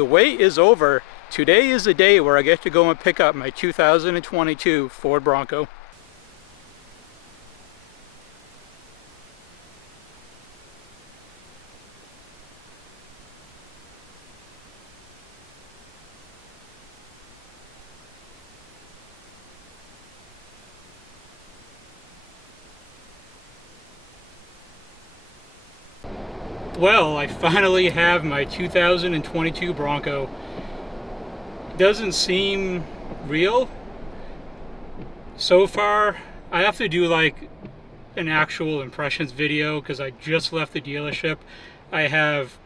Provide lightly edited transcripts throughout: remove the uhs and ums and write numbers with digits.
The wait is over. Today is the day where I get to go and pick up my 2022 Ford Bronco. Well, I finally have my 2022 Bronco. Doesn't seem real so far. I have to do like an actual impressions video because I just left the dealership. I have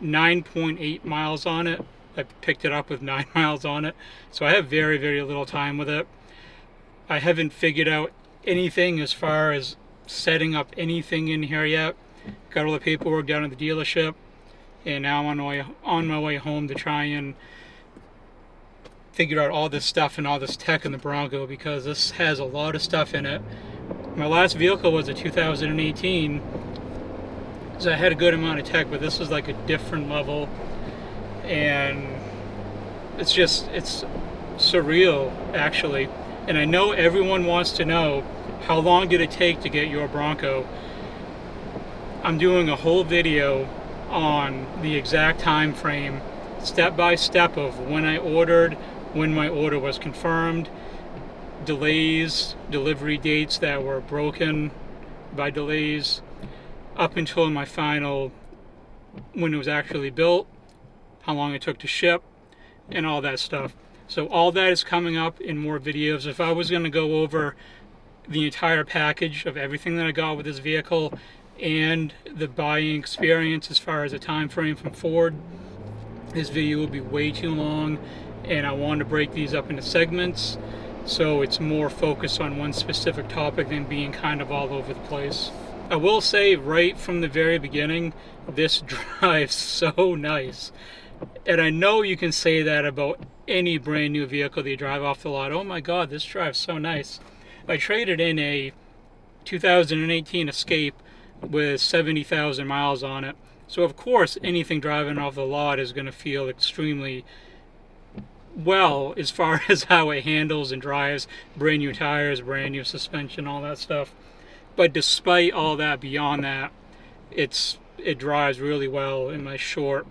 9.8 miles on it. I picked it up with 9 miles on it, so I have very, very little time with it. I haven't figured out anything as far as setting up anything in here yet. Got all the paperwork done at the dealership, and now I'm on my way home to try and figure out all this stuff and all this tech in the Bronco, because this has a lot of stuff in it. My last vehicle was a 2018, so I had a good amount of tech, but this is like a different level, and it's surreal actually. And I know everyone wants to know, how long did it take to get your Bronco? I'm doing a whole video on the exact time frame, step by step, of when I ordered, when my order was confirmed, delays, delivery dates that were broken by delays, up until my final, when it was actually built, how long it took to ship, and all that stuff. So all that is coming up in more videos. If I was going to go over the entire package of everything that I got with this vehicle and the buying experience as far as a time frame from Ford, this video will be way too long, and I want to break these up into segments so it's more focused on one specific topic than being kind of all over the place. I will say right from the very beginning, this drives so nice. And I know you can say that about any brand new vehicle that you drive off the lot. Oh my god, this drives so nice. I traded in a 2018 Escape with 70,000 miles on it. So of course anything driving off the lot is going to feel extremely well as far as how it handles and drives. Brand new tires, brand new suspension, all that stuff. But despite all that, beyond that, it drives really well in my short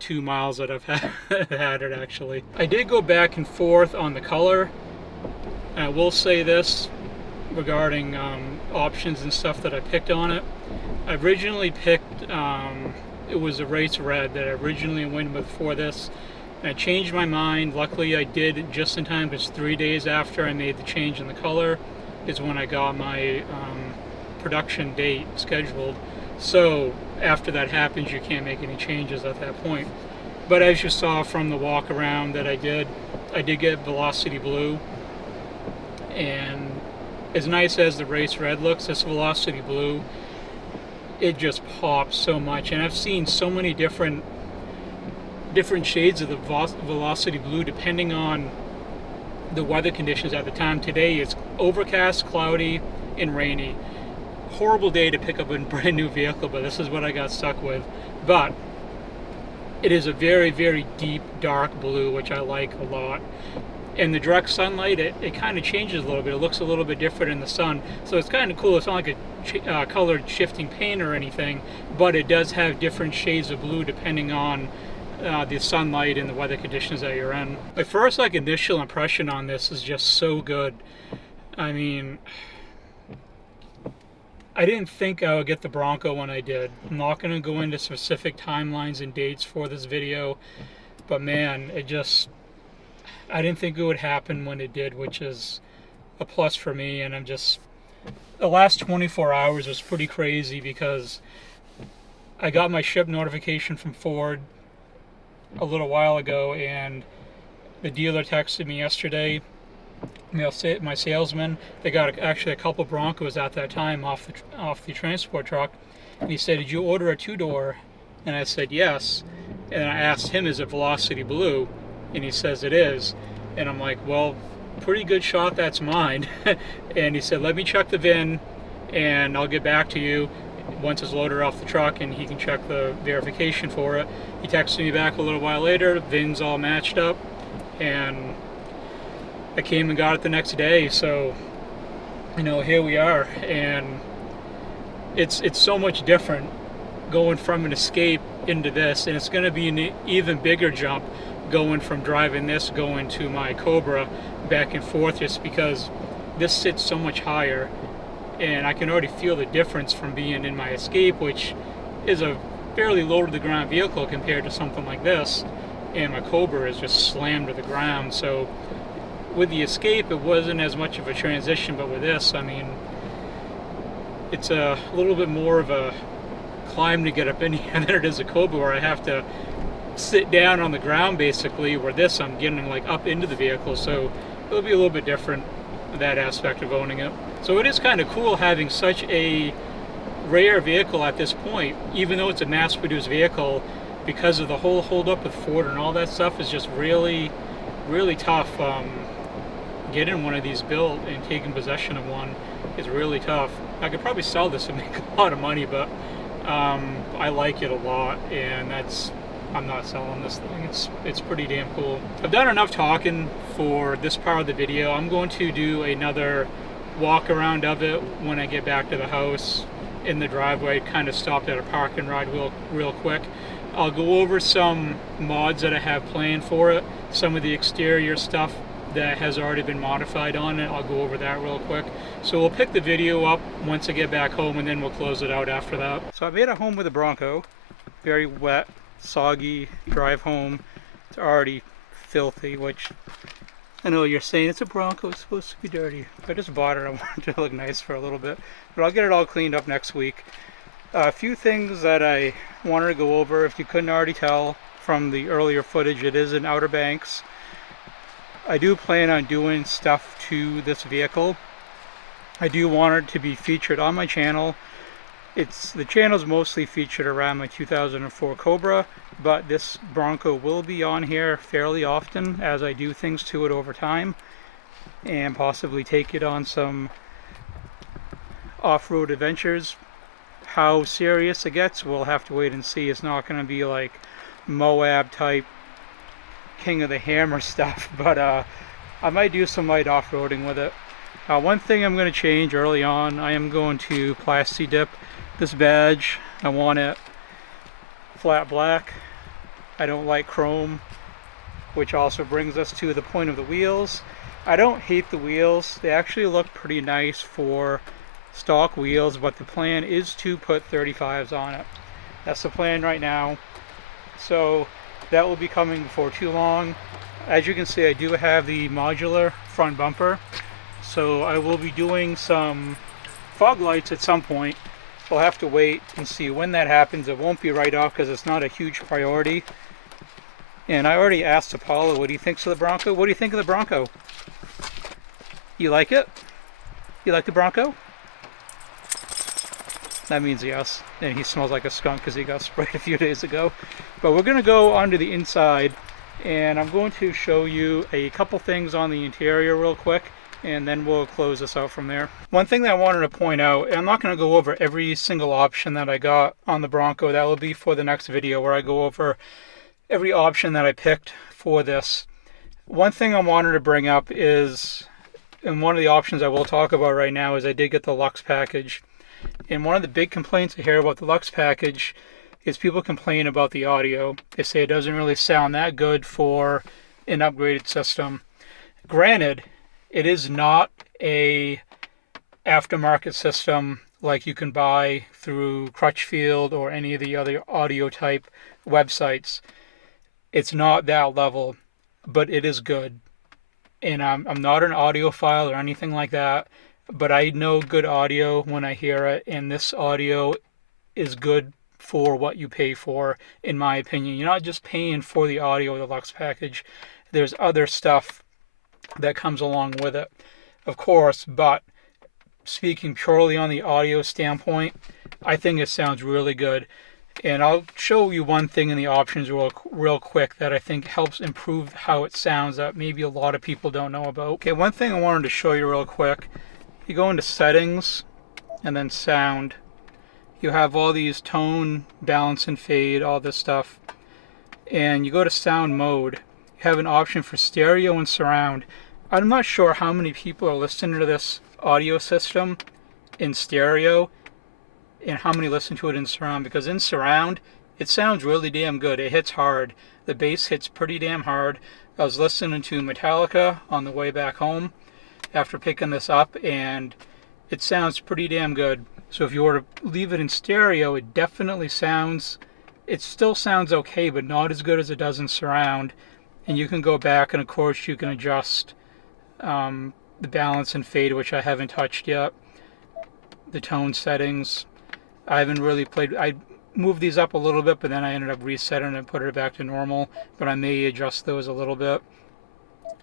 2 miles that I've had it actually. I did go back and forth on the color. And I will say this regarding options and stuff that I picked on it. I originally picked, it was a race red that I originally went with for this. And I changed my mind. Luckily I did just in time, because 3 days after I made the change in the color is when I got my production date scheduled. So after that happens, you can't make any changes at that point. But as you saw from the walk around that I did get Velocity Blue. And as nice as the race red looks, this Velocity Blue, it just pops so much. And I've seen so many different shades of the Velocity Blue depending on the weather conditions at the time. Today it's overcast, cloudy, and rainy. Horrible day to pick up a brand new vehicle, but this is what I got stuck with. But it is a very, very deep, dark blue, which I like a lot. And the direct sunlight, it kind of changes a little bit. It looks a little bit different in the sun. So it's kind of cool. It's not like a colored shifting paint or anything, but it does have different shades of blue depending on the sunlight and the weather conditions that you're in. My first initial impression on this is just so good. I mean, I didn't think I would get the Bronco when I did. I'm not going to go into specific timelines and dates for this video, but man, I didn't think it would happen when it did, which is a plus for me. And the last 24 hours was pretty crazy, because I got my ship notification from Ford a little while ago, and the dealer texted me yesterday, my salesman. They got actually a couple Broncos at that time off the transport truck, and he said, "Did you order a 2-door?" And I said yes. And I asked him, "Is it Velocity Blue?" And he says it is. And I'm like, well, pretty good shot that's mine. And he said, "Let me check the VIN and I'll get back to you." once it's loaded off the truck and he can check the verification for it. He texted me back a little while later, VIN's all matched up, and I came and got it the next day. So, you know, here we are, and it's so much different going from an Escape into this, and it's going to be an even bigger jump going from driving this going to my Cobra back and forth, just because this sits so much higher, and I can already feel the difference from being in my Escape, which is a fairly low to the ground vehicle compared to something like this, and my Cobra is just slammed to the ground. So with the Escape, it wasn't as much of a transition, but with this, I mean, it's a little bit more of a climb to get up in here than it is a Cobra, where I have to sit down on the ground basically, where this I'm getting like up into the vehicle. So it'll be a little bit different, that aspect of owning it. So it is kind of cool having such a rare vehicle at this point, even though it's a mass-produced vehicle, because of the whole hold-up with Ford and all that stuff is just really, really tough. Getting one of these built and taking possession of one is really tough. I could probably sell this and make a lot of money, but I like it a lot, and I'm not selling this thing. It's pretty damn cool. I've done enough talking for this part of the video. I'm going to do another walk around of it when I get back to the house in the driveway. Kind of stopped at a park and ride real quick. I'll go over some mods that I have planned for it, some of the exterior stuff that has already been modified on it. I'll go over that real quick. So we'll pick the video up once I get back home, and then we'll close it out after that. So I made it home with a Bronco. Very wet, soggy drive home. It's already filthy, which I know you're saying it's a Bronco, it's supposed to be dirty. I just bought it, I wanted it to look nice for a little bit, but I'll get it all cleaned up next week. A few things that I wanted to go over. If you couldn't already tell from the earlier footage, it is in Outer Banks. I do plan on doing stuff to this vehicle. I do want it to be featured on my channel. The channel's mostly featured around my 2004 Cobra, but this Bronco will be on here fairly often as I do things to it over time, and possibly take it on some off-road adventures. How serious it gets, we'll have to wait and see. It's not going to be like Moab type King of the Hammer stuff, but I might do some light off-roading with it. One thing I'm going to change early on, I am going to plasti dip this badge. I want it flat black. I don't like chrome, which also brings us to the point of the wheels. I don't hate the wheels. They actually look pretty nice for stock wheels, but the plan is to put 35s on it. That's the plan right now. So that will be coming before too long. As you can see, I do have the modular front bumper, so I will be doing some fog lights at some point. We'll have to wait and see when that happens. It won't be right off because it's not a huge priority. And I already asked Apollo what he thinks of the Bronco. What do you think of the Bronco? You like it? You like the Bronco? That means yes. And he smells like a skunk because he got sprayed a few days ago. But we're going to go onto the inside, and I'm going to show you a couple things on the interior real quick, and then we'll close this out from there. One thing that I wanted to point out, and I'm not going to go over every single option that I got on the Bronco. That will be for the next video where I go over every option that I picked for this. One thing I wanted to bring up is, and one of the options I will talk about right now, is I did get the Lux package. And one of the big complaints I hear about the Lux package is people complain about the audio. They say it doesn't really sound that good for an upgraded system. Granted, it is not a aftermarket system like you can buy through Crutchfield or any of the other audio type websites. It's not that level, but it is good. And I'm not an audiophile or anything like that, but I know good audio when I hear it, and this audio is good for what you pay for, in my opinion. You're not just paying for the audio of the Lux package. There's other stuff that comes along with it, of course, but speaking purely on the audio standpoint, I think it sounds really good. And I'll show you one thing in the options real quick that I think helps improve how it sounds that maybe a lot of people don't know about. Okay, one thing I wanted to show you real quick. You go into settings and then sound. you have all these tone, balance and fade, all this stuff. And you go to sound mode, you have an option for stereo and surround. I'm not sure how many people are listening to this audio system in stereo and how many listen to it in surround, because in surround it sounds really damn good. It hits hard. The bass hits pretty damn hard. I was listening to Metallica on the way back home after picking this up, and it sounds pretty damn good. So if you were to leave it in stereo, it definitely sounds, it still sounds okay, but not as good as it does in surround. And you can go back, and of course you can adjust the balance and fade, which I haven't touched yet. The tone settings, I haven't really played. I moved these up a little bit, but then I ended up resetting and put it back to normal, but I may adjust those a little bit.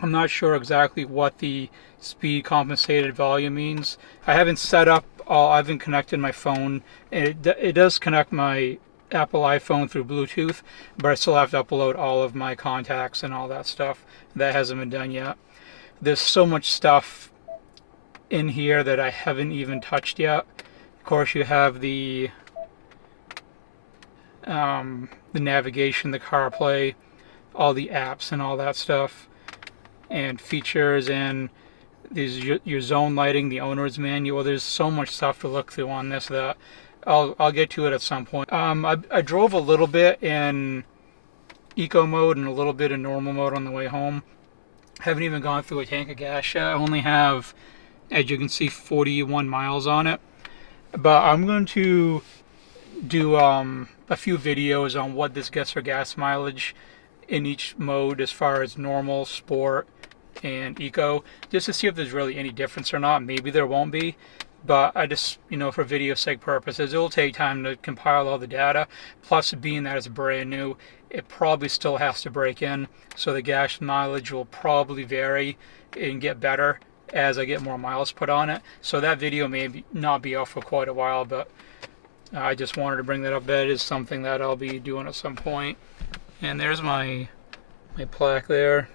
I'm not sure exactly what the speed compensated volume means. I haven't set up all, I haven't connected my phone. It does connect my Apple iPhone through Bluetooth, but I still have to upload all of my contacts and all that stuff. That hasn't been done yet. There's so much stuff in here that I haven't even touched yet. Of course, you have the navigation, the CarPlay, all the apps and all that stuff, and features, and these your zone lighting, the owner's manual. There's so much stuff to look through on this that I'll get to it at some point. I drove a little bit in eco mode and a little bit in normal mode on the way home. Haven't even gone through a tank of gas yet. I only have, as you can see, 41 miles on it. But I'm going to do a few videos on what this gets for gas mileage in each mode, as far as normal, sport, and eco, just to see if there's really any difference or not. Maybe there won't be, but I just, for video sake purposes, it will take time to compile all the data. Plus, being that it's brand new, it probably still has to break in, so the gas mileage will probably vary and get better as I get more miles put on it. So that video may not be out for quite a while, but I just wanted to bring that up. That is something that I'll be doing at some point. And there's my plaque there.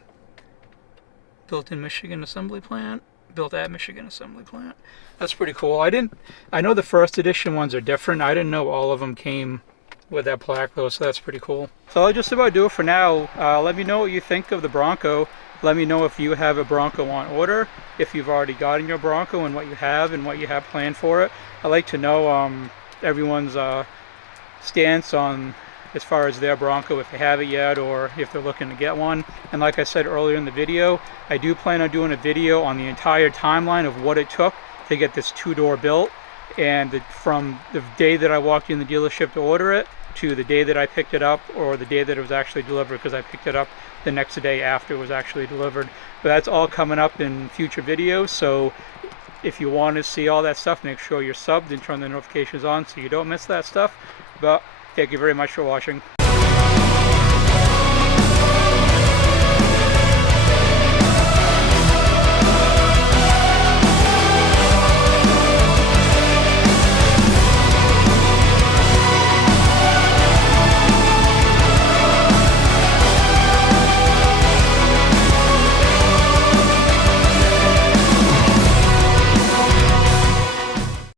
Built in Michigan assembly plant. Built at Michigan assembly plant. That's pretty cool. I know the first edition ones are different. I didn't know all of them came with that plaque though, so that's pretty cool. So I'll just about do it for now. Let me know what you think of the Bronco. Let me know if you have a Bronco on order, if you've already gotten your Bronco, and what you have planned for it. I'd like to know everyone's stance on as far as their Bronco, if they have it yet or if they're looking to get one. And like I said earlier in the video, I do plan on doing a video on the entire timeline of what it took to get this two-door built, and from the day that I walked in the dealership to order it to the day that I picked it up, or the day that it was actually delivered, because I picked it up the next day after it was actually delivered. But that's all coming up in future videos, so if you want to see all that stuff, make sure you're subbed and turn the notifications on so you don't miss that stuff. But thank you very much for watching.